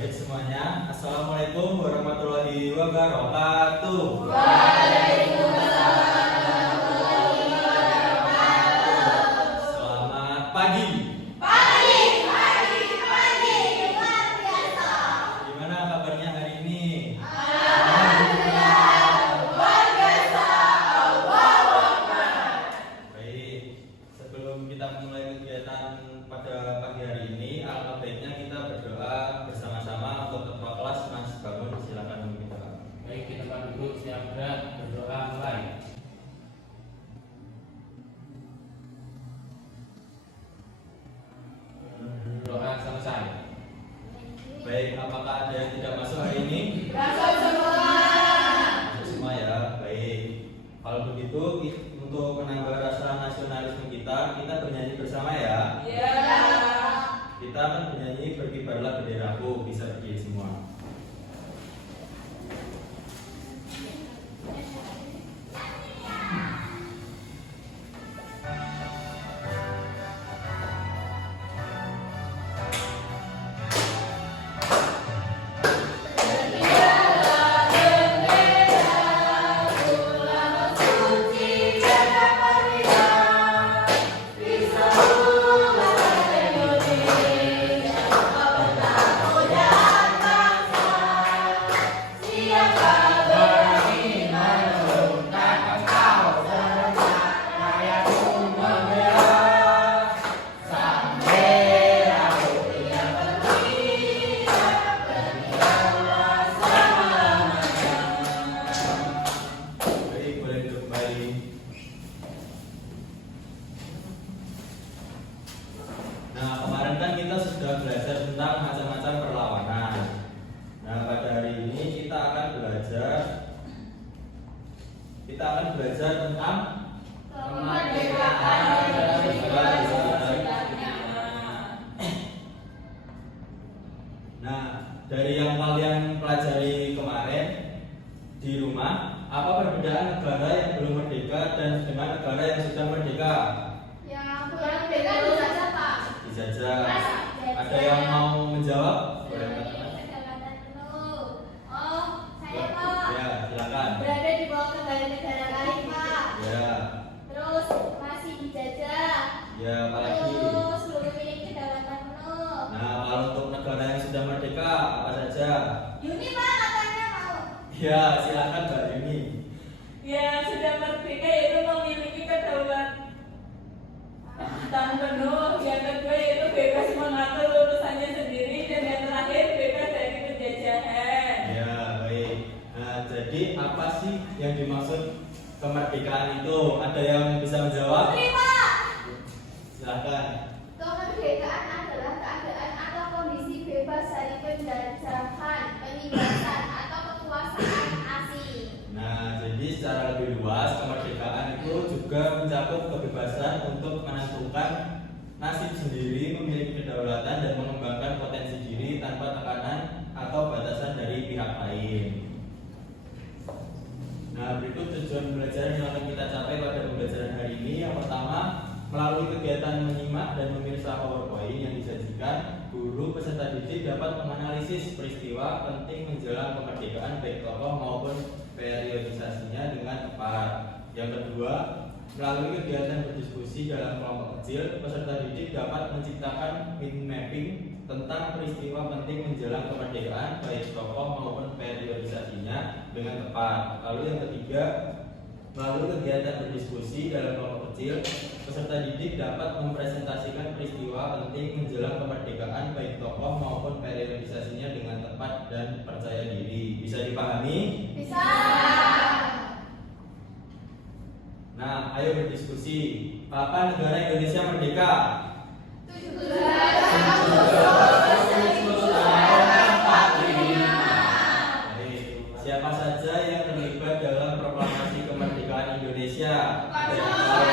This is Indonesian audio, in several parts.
Baik semuanya, Assalamualaikum warahmatullahi wabarakatuh. Waalaikumsalam warahmatullahi wabarakatuh. Selamat pagi. Pagi, luar biasa. Gimana kabarnya hari ini? Alhamdulillah, luar biasa. Allahu Akbar. Baik, sebelum kita memulai kegiatan pada pagi hari ini, alangkah baiknya kita berdoa bersama-sama untuk ketua kelas Mas Bangun. Silakan kita. Baik, kita duduk siap gerak, berdoa mulai. Doa selesai. Baik, apakah ada yang tidak masuk hari ini? Masuk semua. Masuk semua ya. Baik. Kalau begitu untuk menambah rasa nasionalisme kita bernyanyi bersama ya. Ya. Kita akan bernyanyi Berkibarlah Benderaku. Bisa berdiri semua. Baik, boleh duduk kembali. Nah, kemarin kan kita sudah belajar tentang macam-macam perlawanan. Nah, pada hari ini kita akan belajar tentang Kemerdekaan Indonesia sejarahnya. Nah, dari yang kalian pelajari kemarin di rumah, apa perbedaan negara yang belum merdeka dan dengan negara yang sudah merdeka? Yang merdeka dijajah, Pak. Dijajah. Ada yang mau menjawab? Boleh Ini teman-teman? kedapatan penuh. Oh, saya, Pak. Ya, silakan. Berada di bawah kendali negara lain, Pak. Ya, Terus masih dijajah. ya, apalagi. Terus belum memiliki kedaulatan penuh. Nah, kalau untuk negara yang sudah merdeka, apa saja? Yuni, Pak, katanya mau. Ya, silakan Mbak Yuni. Yang sudah merdeka yaitu memiliki kedaulatan penuh. Yang kedua yaitu bebas mengatur urusannya sendiri, dan yang terakhir bebas dari penjajahan. Ya, baik. Nah, jadi apa sih yang dimaksud kemerdekaan itu? Ada yang bisa menjawab? Yuni, Pak. Silakan. Kemerdekaan adalah keadaan atau kondisi bebas dari penjajahan, penindasan, atau kekuasaan asing. Nah, jadi secara lebih luas, kemerdekaan itu juga mencakup kebebasan untuk menentukan nasib sendiri, memiliki kedaulatan dan mengembangkan potensi diri tanpa tekanan atau batasan dari pihak lain. Nah, berikut tujuan pembelajaran yang akan kita capai pada pembelajaran hari ini. Yang pertama, melalui kegiatan menyimak dan memirsa PowerPoint yang disajikan, guru peserta didik dapat menganalisis peristiwa penting menjelang kemerdekaan baik tokoh maupun periodisasinya dengan tepat. Yang kedua, melalui kegiatan berdiskusi dalam kelompok kecil, peserta didik dapat menciptakan mind mapping tentang peristiwa penting menjelang kemerdekaan baik tokoh maupun periodisasinya dengan tepat. Lalu yang ketiga, melalui kegiatan berdiskusi dalam kelompok kecil, peserta didik dapat mempresentasikan peristiwa penting menjelang kemerdekaan baik tokoh maupun periodisasinya dengan tepat dan percaya diri. Bisa dipahami? Bisa. Nah, ayo berdiskusi. Kapan negara Indonesia merdeka? 17 Agustus 1945. Baik. Siapa saja yang terlibat dalam proklamasi kemerdekaan Indonesia? Ada yang tahu?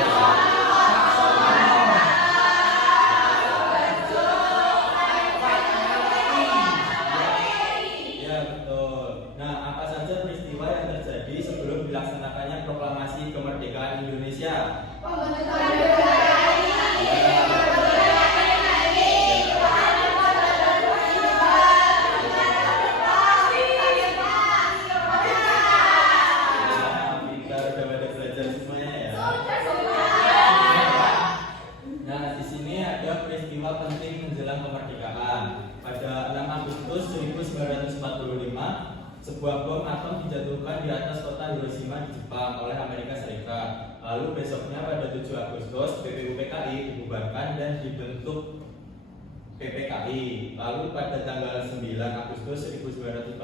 Ya, betul. Nah, apa saja peristiwa yang terjadi sebelum dilaksanakannya proklamasi kemerdekaan Indonesia? Pembentukan negara ini. sebuah bom atom dijatuhkan di atas kota Hiroshima di Jepang oleh Amerika Serikat. Lalu besoknya pada 7 Agustus BPUPKI dibubarkan dan dibentuk PPKI. Lalu pada tanggal 9 Agustus 1945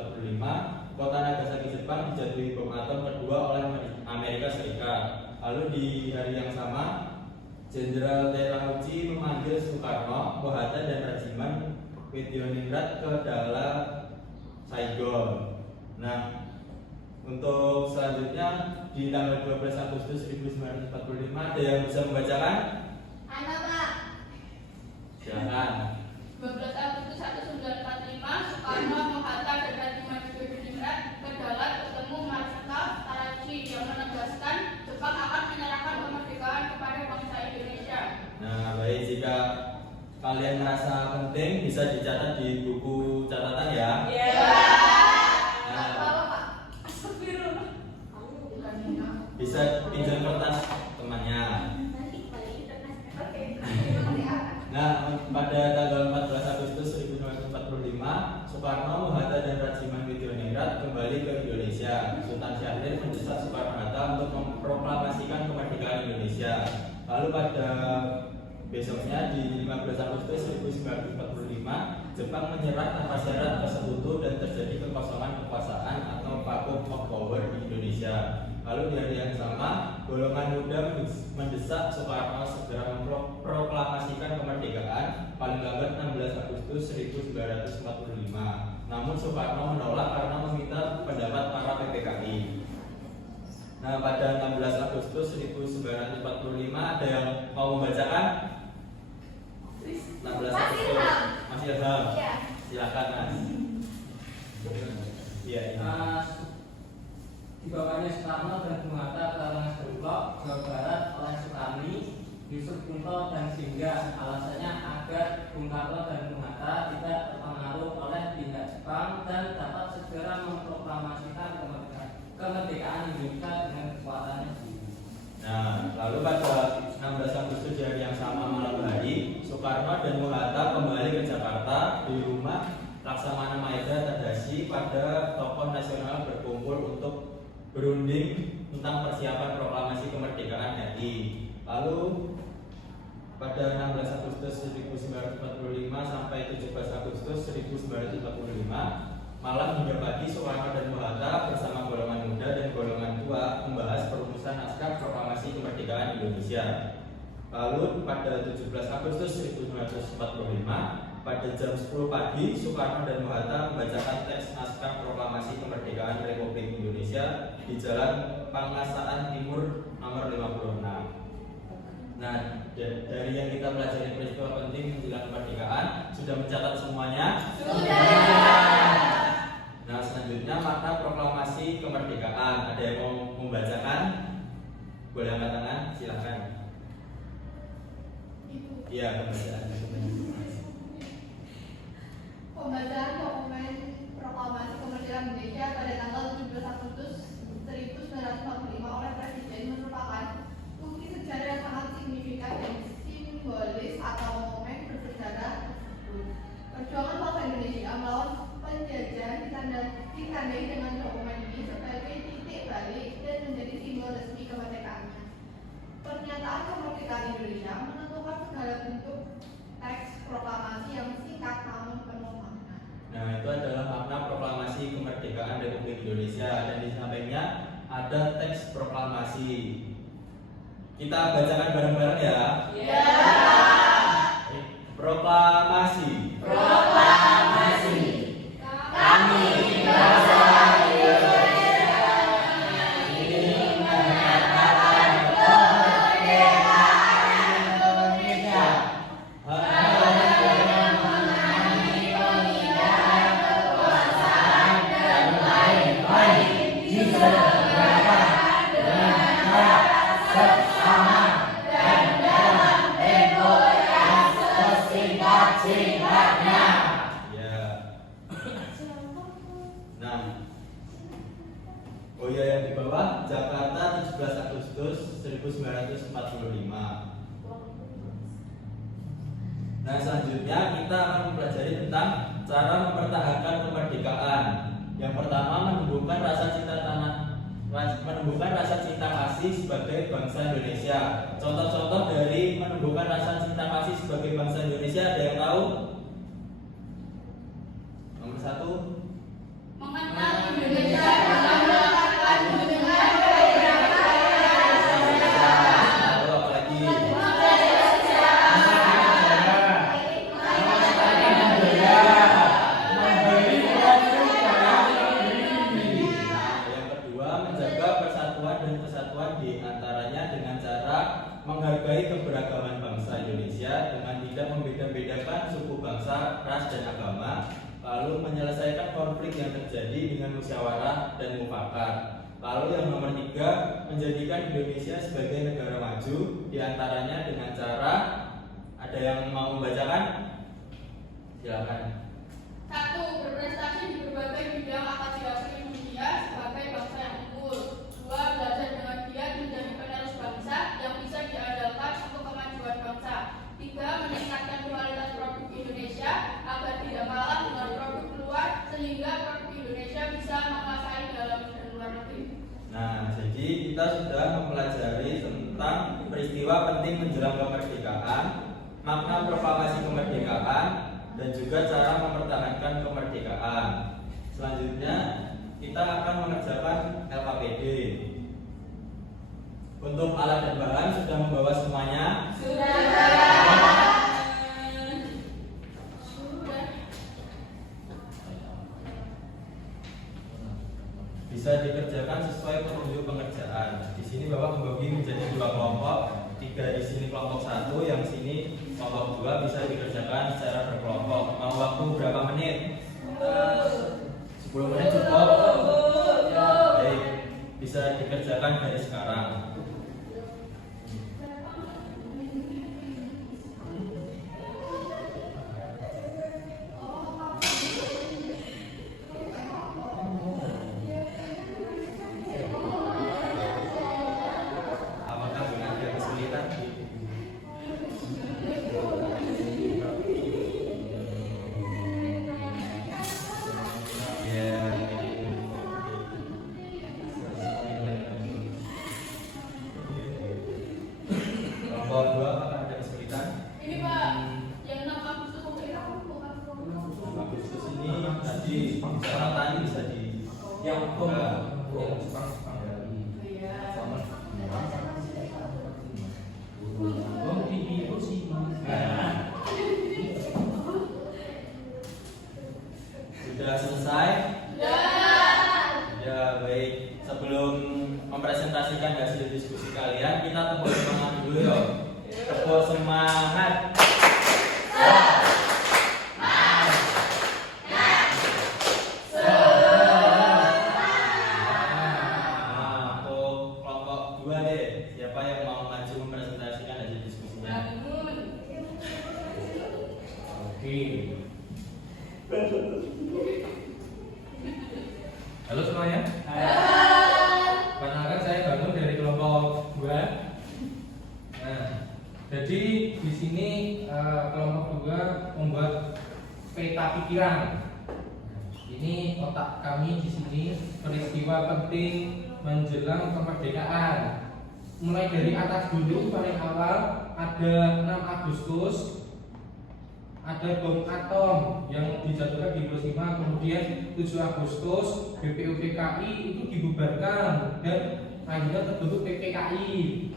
kota Nagasaki Jepang dijatuhi bom atom kedua oleh Amerika Serikat. Lalu di hari yang sama Jenderal Terauchi memanggil Soekarno, Mohatta dan Rajiman Widyoningrat ke dalam Saigon. Nah, untuk selanjutnya di tanggal 12 Agustus 1945 ada yang bisa membacakan? Anak Pak. Silakan. 12 Agustus 1945, Soekarno, Mohatta, dan Rajiman Widyoningrat ke dalam bertemu Marshal Terauchi yang menegaskan Jepang akan menyerahkan kemerdekaan kepada bangsa Indonesia. Nah, baik, jika kalian merasa penting bisa dicatat di buku catatan ya. Ya. Nah, Pak. Astagfirullah. bisa pinjam kertas temannya. Oke. Nah, pada tanggal 14 Agustus 1945, Soekarno, Mohatta dan Rajiman Widyoningrat kembali ke Indonesia. Sultan Syahrir mendesak Soekarno-Hatta untuk memproklamasikan kemerdekaan Indonesia. Lalu pada besoknya di 15 Agustus 1945, Jepang menyerah tanpa syarat ke Sekutu dan terjadi kekosongan kekuasaan atau vacuum of power di Indonesia. Lalu di hari yang sama, golongan muda mendesak Soekarno segera memproklamasikan kemerdekaan paling lambat 16 Agustus 1945. Namun Soekarno menolak karena meminta pendapat para PPKI. Nah, pada 16 Agustus 1945 ada yang mau membacakan? 16 Agustus. Mas Ilham. Iya. Silakan, Mas. Iya, ini. Dibawanya Soekarno dan Bung Hatta ke Rengas Dengklok, Jawa Barat oleh Sukarni, Yusuf Kunto dan Singga. Alasannya agar Bung Karno dan Bung Hatta tidak terpengaruh oleh pihak Jepang dan dapat segera memproklamasikan kemerdekaan Indonesia dengan kekuatannya sendiri. Nah, lalu pada 16 Agustus hari yang sama malam hari, Soekarno dan Bung Hatta kembali ke Jakarta. Di rumah Laksamana Maeda Tadashi pada tokoh nasional berkumpul untuk berunding tentang persiapan proklamasi kemerdekaan RI. Lalu pada 16 Agustus 1945 sampai 17 Agustus 1945 malam hingga pagi, Soekarno dan Mohatta bersama golongan muda dan golongan tua membahas perumusan naskah proklamasi kemerdekaan Indonesia. Lalu pada 17 Agustus 1945 pada jam 10 pagi, Soekarno dan Mohatta membacakan teks naskah proklamasi kemerdekaan Republik Indonesia di Jalan Pangasaan Timur nomor 56. Nah, dari yang kita pelajari peristiwa penting menjelang kemerdekaan, sudah mencatat semuanya? Sudah. Nah, selanjutnya makna proklamasi kemerdekaan. Ada yang mau membacakan? Boleh angkat tangan, silakan. Iya, pembacaan. Pembacaan dokumen proklamasi kemerdekaan Indonesia pada tanggal 17 Agustus 1945 oleh Presiden merupakan bukti sejarah yang sangat signifikan dan simbolis atau momen bersejarah tersebut. Perjuangan bangsa Indonesia melawan penjajahan ditandai dengan dokumen ini sebagai titik balik dan menjadi simbol resmi kemerdekaannya. Pernyataan kemerdekaan Indonesia menentukan segala bentuk teks proklamasi yang singkat namun penuh makna. Nah, itu adalah makna proklamasi kemerdekaan Republik Indonesia, dan di sampingnya ada teks proklamasi. Kita bacakan bareng-bareng ya. Ya. Proklamasi. Proklamasi. Kami bangsa Indonesia ingin menyatakan kemerdekaan Indonesia. Dengan menangani pemindahan kekuasaan dan lain-lain diselenggarakan dengan cara seksama dan dalam tempo yang sesingkat-singkatnya. Ya. Nah, oh ya, yang di bawah Jakarta 17 Agustus 1945. Nah, selanjutnya kita akan mempelajari tentang cara mempertahankan kemerdekaan. Yang pertama, menumbuhkan rasa cinta kasih sebagai bangsa Indonesia. Contoh-contoh dari menumbuhkan rasa cinta kasih sebagai bangsa Indonesia ada yang tahu? Nomor 1, Mengenal Indonesia dalam melakukan hubungan lalu apa lagi? Yang kedua, menjaga persatuan dan kesatuan di antaranya dengan cara menghargai keberagaman bangsa Indonesia dengan tidak membeda-bedakan suku bangsa, ras, dan agama, lalu menyelesaikan konflik yang terjadi dengan musyawarah dan mufakat. Lalu yang nomor 3, menjadikan Indonesia sebagai negara maju di antaranya dengan cara, ada yang mau membacakan? Silakan. 1. Berprestasi di berbagai bidang akademik dunia sebagai bangsa yang unggul. 2. Belajar dengan giat menjadi penerus bangsa yang bisa diandalkan untuk kemajuan bangsa. 3. Meningkatkan kualitas produk Indonesia agar tidak kalah dengan produk luar sehingga produk Indonesia bisa menguasai dalam dan luar negeri. Nah, jadi kita sudah mempelajari tentang peristiwa penting menjelang kemerdekaan, makna proklamasi kemerdekaan, dan juga cara mempertahankan kemerdekaan. Selanjutnya, kita akan mengerjakan LKPD. Untuk alat dan bahan sudah membawa semuanya? Sudah. Bisa dikerjakan sesuai petunjuk pengerjaan. Di sini Bapak membagi menjadi 2 kelompok, 3 di sini kelompok 1, yang sini kelompok 2 bisa dikerjakan secara berkelompok. Mau waktu berapa menit? 10 menit cukup. Baik, bisa dikerjakan dari sekarang. Apakah dengan ada kesulitan? Ya. Kelompok 2 apakah ada kesulitan? Ini Pak, yang 6 Agustus Agustus ini tadi catatan bisa di Yang sudah selesai? Ya, baik. Sebelum mempresentasikan hasil diskusi kalian, kita tepuk semangat dulu ya. Tepuk semangat. Nah, untuk kelompok 2 deh. Siapa yang mau maju mempresentasikan hasil diskusinya? Oke. Halo semuanya. Perkenalkan saya Bangun dari kelompok 2. Nah, jadi di sini kelompok 2 membuat peta pikiran. Ini otak kami di sini peristiwa penting menjelang kemerdekaan. Mulai dari atas dulu paling awal ada 6 Agustus. Ada bom atom yang dijatuhkan di Hiroshima, kemudian 7 Agustus BPUPKI itu dibubarkan dan akhirnya terbentuk PPKI.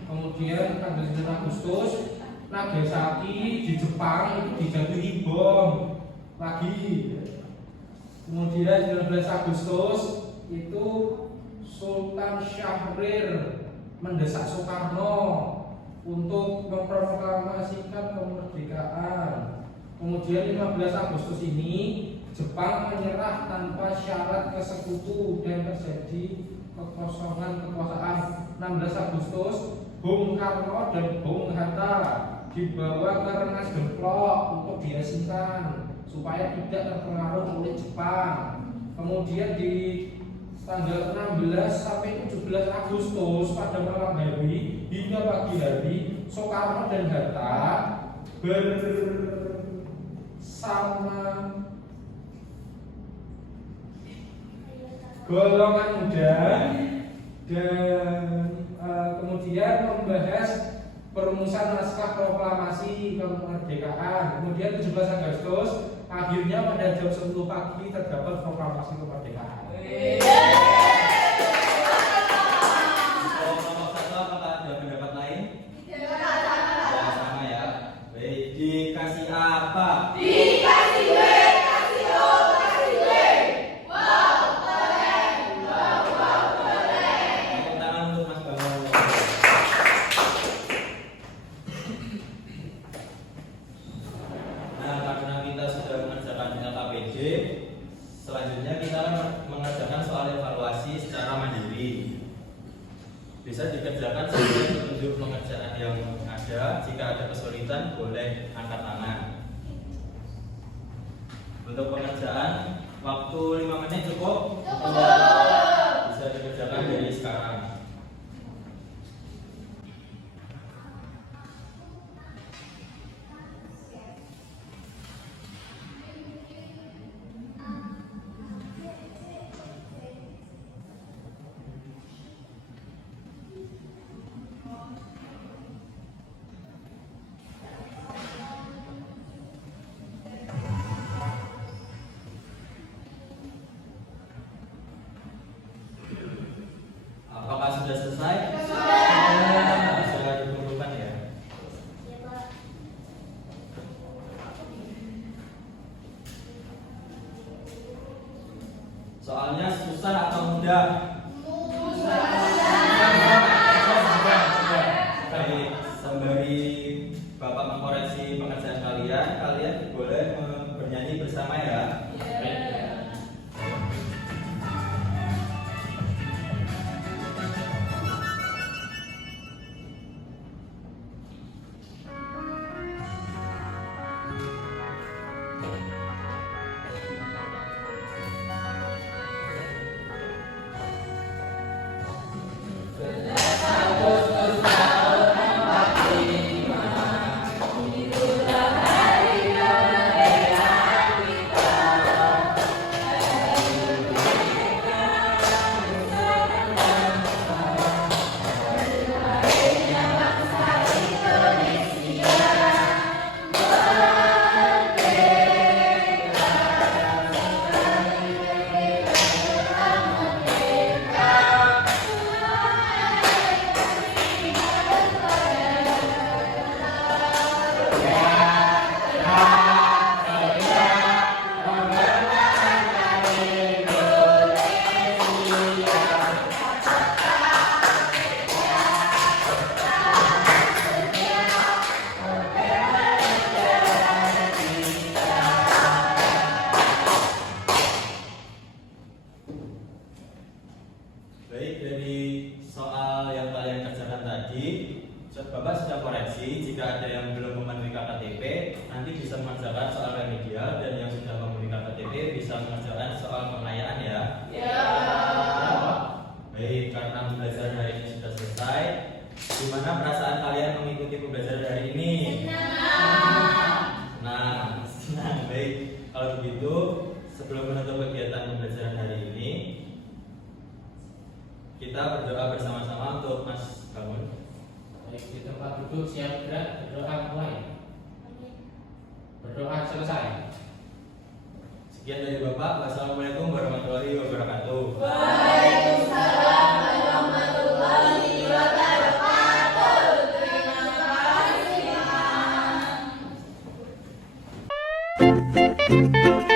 Kemudian tanggal 9 Agustus Nagasaki di Jepang itu dijatuhi bom lagi. Kemudian 19 Agustus itu Sultan Syahrir mendesak Soekarno untuk memproklamasikan kemerdekaan. Kemudian 15 Agustus ini Jepang menyerah tanpa syarat ke sekutu dan terjadi kekosongan kekuasaan. 16 Agustus Bung Karno dan Bung Hatta dibawa ke Rengas Dengklok untuk diasingkan supaya tidak terpengaruh oleh Jepang. Kemudian di tanggal 16 sampai 17 Agustus pada malam hari hingga pagi hari Soekarno dan Hatta bersama golongan muda dan kemudian membahas perumusan naskah proklamasi kemerdekaan. Kemudian 17 Agustus akhirnya pada jam 10 pagi terdapat proklamasi kemerdekaan. Kelompok satu apakah ada pendapat lain? Ya, sama ya. Baik, dikasih apa? Dikasih W, kasih O, kasih W. Wow, keren. Wow, keren. Tepuk tangan untuk Mas Bangun. Nah, karena kita sudah mengerjakan LKPD, selanjutnya kita mengerjakan soal evaluasi secara mandiri. Bisa dikerjakan sesuai petunjuk pengerjaan yang ada. Jika ada kesulitan, boleh angkat tangan. Untuk pengerjaan, waktu 5 menit cukup? Bisa dikerjakan dari sekarang. Apakah sudah selesai? Bisa dikumpulkan ya. Soalnya susah atau mudah? Baik, sembari Bapak mengkoreksi pengerjaan kalian, kalian boleh bernyanyi bersama ya. Baik, dari soal yang kalian kerjakan tadi, Bapak sudah koreksi. Jika ada yang belum memenuhi KTP, nanti bisa mengerjakan soal remedial, dan yang sudah memenuhi KTP bisa mengerjakan soal pengayaan ya. Baik, karena pembelajaran hari ini sudah selesai, gimana perasaan kalian mengikuti pembelajaran hari ini? Senang. Baik, kalau begitu sebelum menutup kegiatan pembelajaran hari ini, kita berdoa bersama-sama untuk Mas Bangun. Baik, di tempat duduk siap gerak, berdoa mulai. Berdoa selesai. Sekian dari Bapak. Wassalamualaikum warahmatullahi wabarakatuh. Waalaikumsalam warahmatullahi wabarakatuh. Terima kasih, Pak.